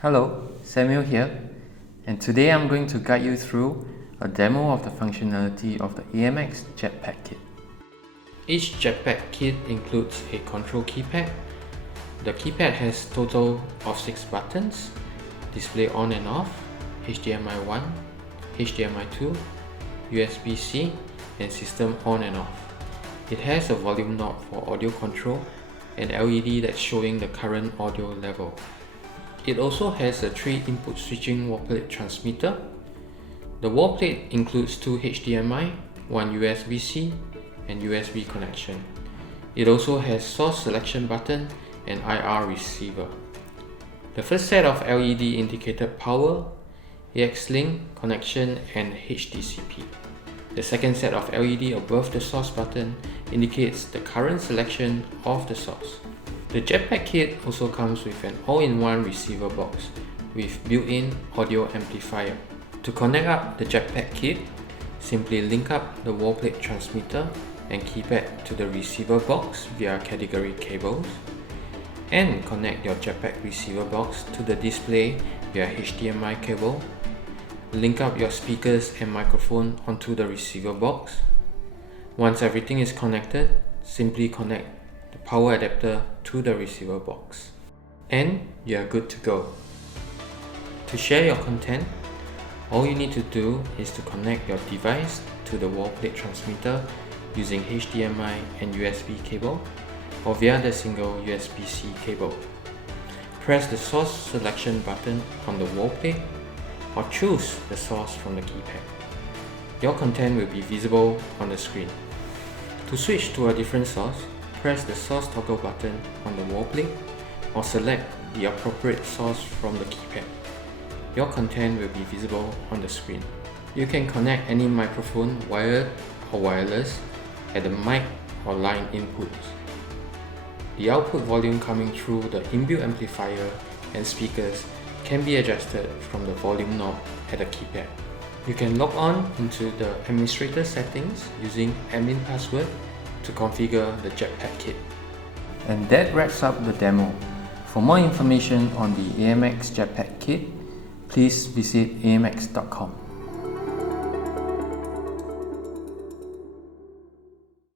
Hello, Samuel here, and today I'm going to guide you through a demo of the functionality of the AMX Jetpack Kit. Each Jetpack kit includes a control keypad. The keypad has total of 6 buttons: display on and off, HDMI 1, HDMI 2, USB-C, and system on and off. It has a volume knob for audio control and LED that's showing the current audio level. It also has a 3-input switching wallplate transmitter. The wallplate includes 2 HDMI, 1 USB-C, and USB connection. It also has source selection button and IR receiver. The first set of LED indicated power, AX link, connection, and HDCP. The second set of LED above the source button indicates the current selection of the source. The Jetpack kit also comes with an all-in-one receiver box with built-in audio amplifier. To connect up the Jetpack kit, simply link up the wallplate transmitter and keypad to the receiver box via category cables, and connect your Jetpack receiver box to the display via HDMI cable. Link up your speakers and microphone onto the receiver box. Once everything is connected, simply connect the power adapter to the receiver box, and you are good to go. To share your content, all you need to do is to connect your device to the wallplate transmitter using HDMI and USB cable, or via the single USB-C cable. Press the source selection button on the wallplate, or choose the source from the keypad. Your content will be visible on the screen. To switch to a different source, press the source toggle button on the wallplate, or select the appropriate source from the keypad. Your content will be visible on the screen. You can connect any microphone, wired or wireless, at the mic or line inputs. The output volume coming through the inbuilt amplifier and speakers can be adjusted from the volume knob at the keypad. You can log on into the administrator settings using admin password to configure the Jetpack kit. And that wraps up the demo. For more information on the AMX Jetpack kit, please visit amx.com.